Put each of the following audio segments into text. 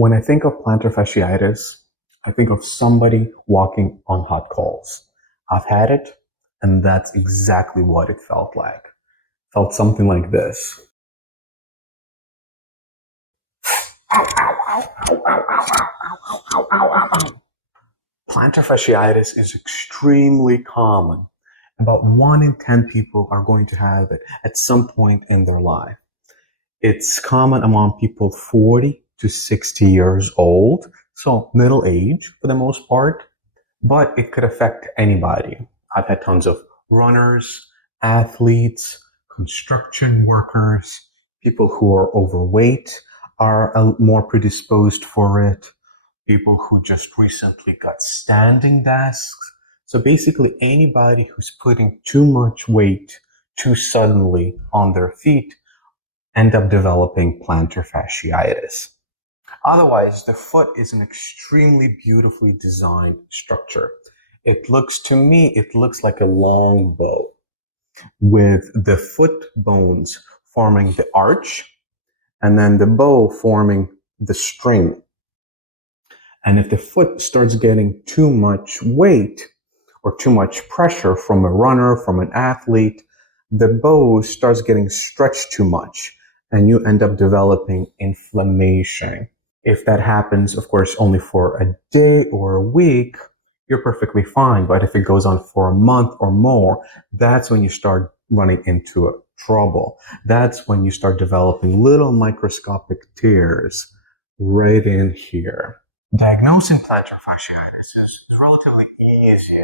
When I think of plantar fasciitis, I think of somebody walking on hot coals. I've had it, and that's exactly what it felt like. Felt something like this. Plantar fasciitis is extremely common. About 1 in 10 people are going to have it at some point in their life. It's common among people 40 to 60 years old, so middle age for the most part, but it could affect anybody. I've had tons of runners, athletes, construction workers, people who are overweight are more predisposed for it, people who just recently got standing desks. So basically anybody who's putting too much weight too suddenly on their feet end up developing plantar fasciitis. Otherwise, the foot is an extremely beautifully designed structure. To me, it looks like a long bow with the foot bones forming the arch and then the bow forming the string. And if the foot starts getting too much weight or too much pressure from a runner, from an athlete, the bow starts getting stretched too much and you end up developing inflammation. If that happens, of course, only for a day or a week, you're perfectly fine. But if it goes on for a month or more, that's when you start running into trouble. That's when you start developing little microscopic tears right in here. Diagnosing plantar fasciitis is relatively easy.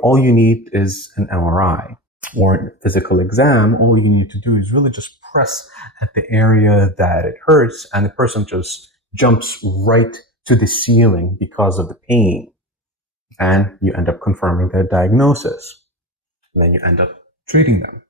All you need is an MRI or a physical exam. All you need to do is really just press at the area that it hurts, and the person just jumps right to the ceiling because of the pain. And you end up confirming their diagnosis. And then you end up treating them.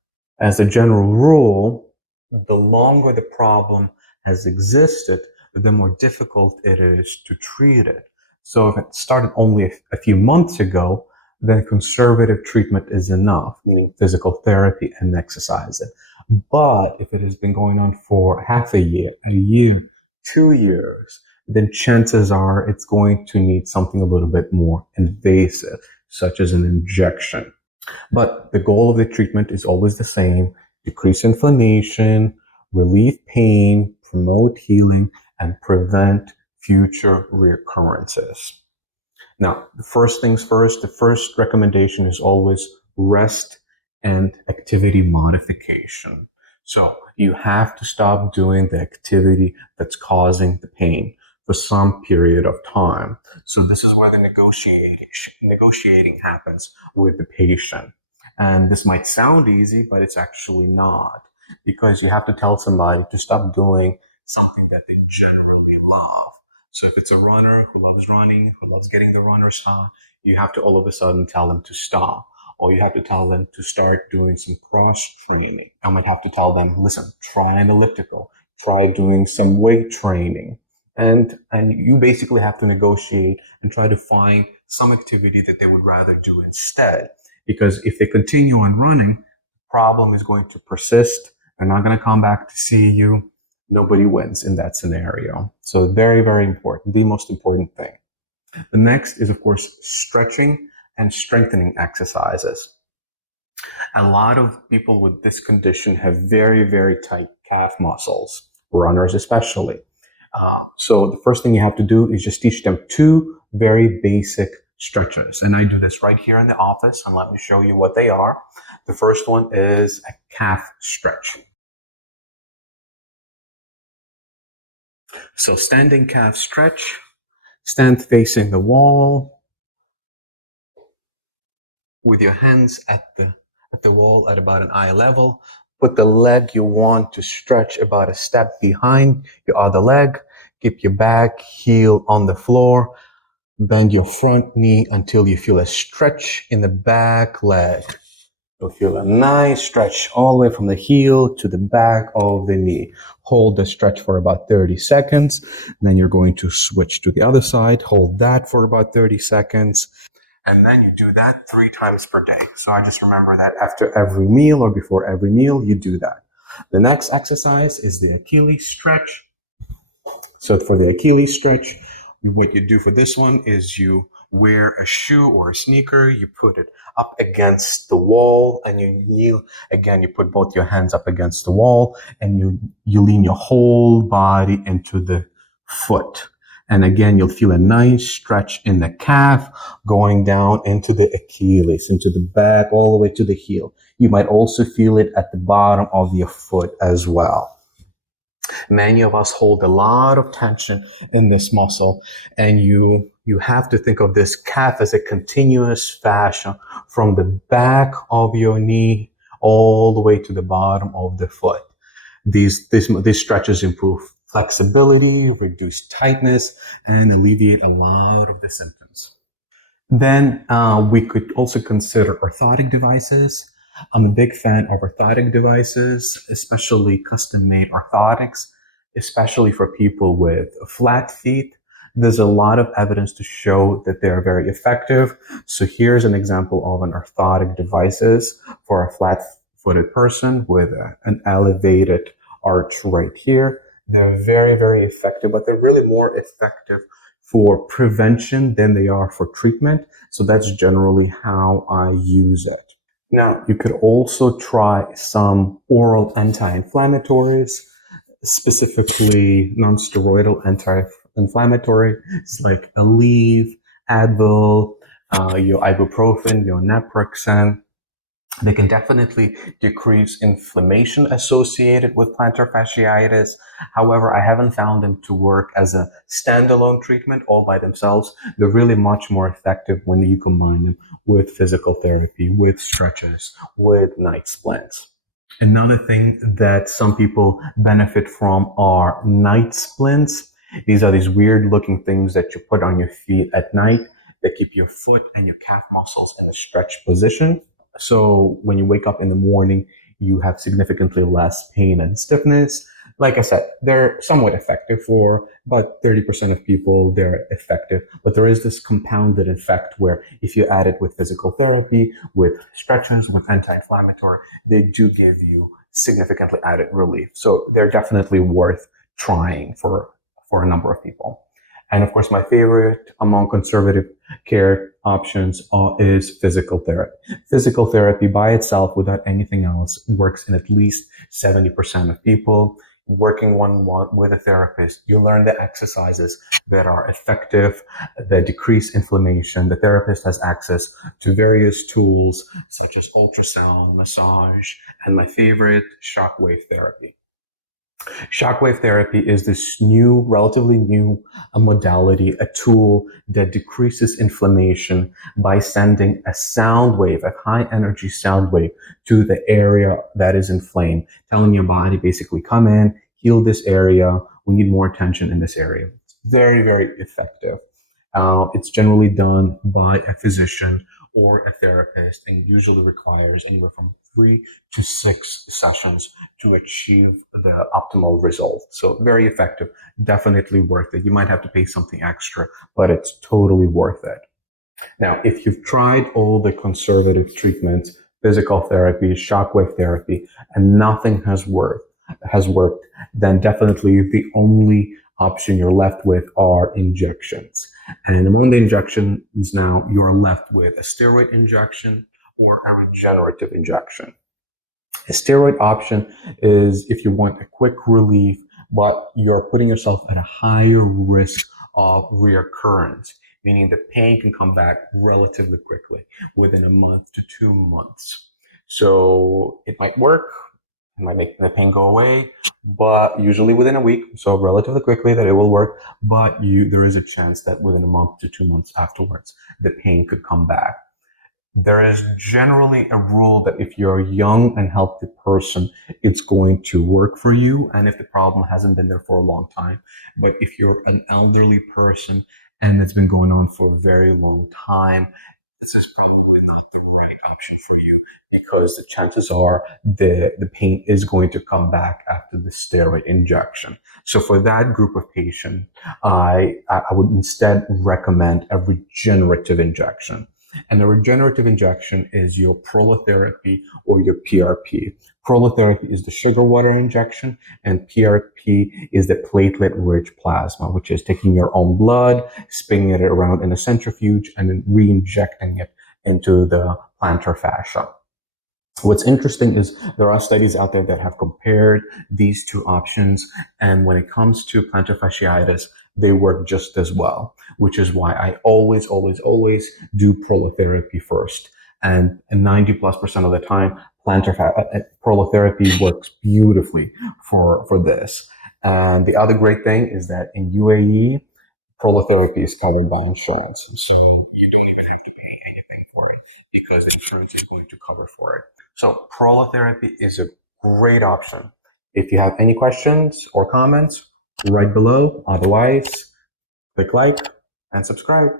As a general rule, the longer the problem has existed, the more difficult it is to treat it. So if it started only a few months ago, then conservative treatment is enough, meaning physical therapy and exercise. But if it has been going on for half a year, 2 years, then chances are it's going to need something a little bit more invasive, such as an injection. But the goal of the treatment is always the same: decrease inflammation, relieve pain, promote healing, and prevent future recurrences. Now, the first things first, the first recommendation is always rest and activity modification. So you have to stop doing the activity that's causing the pain for some period of time. So this is where the negotiating happens with the patient. And this might sound easy, but it's actually not, because you have to tell somebody to stop doing something that they generally love. So if it's a runner who loves running, who loves getting the runner's high, you have to all of a sudden tell them to stop. Or you have to tell them to start doing some cross training. I might have to tell them, listen, try an elliptical, try doing some weight training. And you basically have to negotiate and try to find some activity that they would rather do instead. Because if they continue on running, the problem is going to persist. They're not going to come back to see you. Nobody wins in that scenario. So very, very important, the most important thing. The next is, of course, stretching and strengthening exercises. A lot of people with this condition have very, very tight calf muscles, runners especially. So the first thing you have to do is just teach them 2 very basic stretches. And I do this right here in the office, and let me show you what they are. The first one is a calf stretch. So standing calf stretch, stand facing the wall with your hands at the wall at about an eye level. Put the leg you want to stretch about a step behind your other leg. Keep your back heel on the floor. Bend your front knee until you feel a stretch in the back leg. You'll feel a nice stretch all the way from the heel to the back of the knee. Hold the stretch for about 30 seconds. Then you're going to switch to the other side. Hold that for about 30 seconds. And then you do that 3 times per day. So I just remember that after every meal or before every meal, you do that. The next exercise is the Achilles stretch. So for the Achilles stretch, what you do for this one is you wear a shoe or a sneaker, you put it up against the wall and you kneel. Again, you put both your hands up against the wall and you lean your whole body into the foot. And again, you'll feel a nice stretch in the calf going down into the Achilles, into the back, all the way to the heel. You might also feel it at the bottom of your foot as well. Many of us hold a lot of tension in this muscle, and you have to think of this calf as a continuous fascia from the back of your knee all the way to the bottom of the foot. These stretches improve flexibility, reduce tightness, and alleviate a lot of the symptoms. Then we could also consider orthotic devices. I'm a big fan of orthotic devices, especially custom-made orthotics, especially for people with flat feet. There's a lot of evidence to show that they are very effective. So here's an example of an orthotic devices for a flat-footed person with an elevated arch right here. They're very, very effective, but they're really more effective for prevention than they are for treatment. So that's generally how I use it. Now, you could also try some oral anti-inflammatories, specifically non-steroidal anti-inflammatories like Aleve, Advil, your ibuprofen, your naproxen. They can definitely decrease inflammation associated with plantar fasciitis. However, I haven't found them to work as a standalone treatment all by themselves. They're really much more effective when you combine them with physical therapy, with stretches, with night splints. Another thing that some people benefit from are night splints. These are these weird looking things that you put on your feet at night that keep your foot and your calf muscles in a stretch position. So when you wake up in the morning, you have significantly less pain and stiffness. Like I said, they're somewhat effective for about 30% of people. They're effective, but there is this compounded effect where if you add it with physical therapy, with stretches, with anti-inflammatory, they do give you significantly added relief. So they're definitely worth trying for a number of people. And of course, my favorite among conservative care options is physical therapy. Physical therapy by itself, without anything else, works in at least 70% of people. Working one-on-one with a therapist, you learn the exercises that are effective, that decrease inflammation. The therapist has access to various tools such as ultrasound, massage, and my favorite, shockwave therapy. Shockwave therapy is this new, relatively new modality, a tool that decreases inflammation by sending a sound wave, a high energy sound wave to the area that is inflamed, telling your body basically come in, heal this area. We need more attention in this area. It's very, very effective. It's generally done by a physician or a therapist and usually requires anywhere from 3 to 6 sessions to achieve the optimal result. So very effective, definitely worth it. You might have to pay something extra, but it's totally worth it. Now, if you've tried all the conservative treatments, physical therapy, shockwave therapy, and nothing has worked, then definitely the only option you're left with are injections. And among the injections now, you're left with a steroid injection or a regenerative injection. A steroid option is if you want a quick relief, but you're putting yourself at a higher risk of recurrence, meaning the pain can come back relatively quickly within a month to 2 months. So it might work, it might make the pain go away, but usually within a week, so relatively quickly that it will work, but there is a chance that within a month to 2 months afterwards, the pain could come back. There is generally a rule that if you're a young and healthy person, it's going to work for you. And if the problem hasn't been there for a long time, but if you're an elderly person and it's been going on for a very long time, this is probably not the right option for you because the chances are the pain is going to come back after the steroid injection. So for that group of patients, I would instead recommend a regenerative injection. And a regenerative injection is your prolotherapy or your PRP. Prolotherapy is the sugar water injection, and PRP is the platelet-rich plasma, which is taking your own blood, spinning it around in a centrifuge, and then re-injecting it into the plantar fascia. What's interesting is there are studies out there that have compared these two options, and when it comes to plantar fasciitis, they work just as well, which is why I always do prolotherapy first. And 90+% of the time, prolotherapy works beautifully for this. And the other great thing is that in UAE, prolotherapy is covered by insurance. So you don't even have to pay anything for it because the insurance is going to cover for it. So prolotherapy is a great option. If you have any questions or comments, write below. Otherwise, click like and subscribe.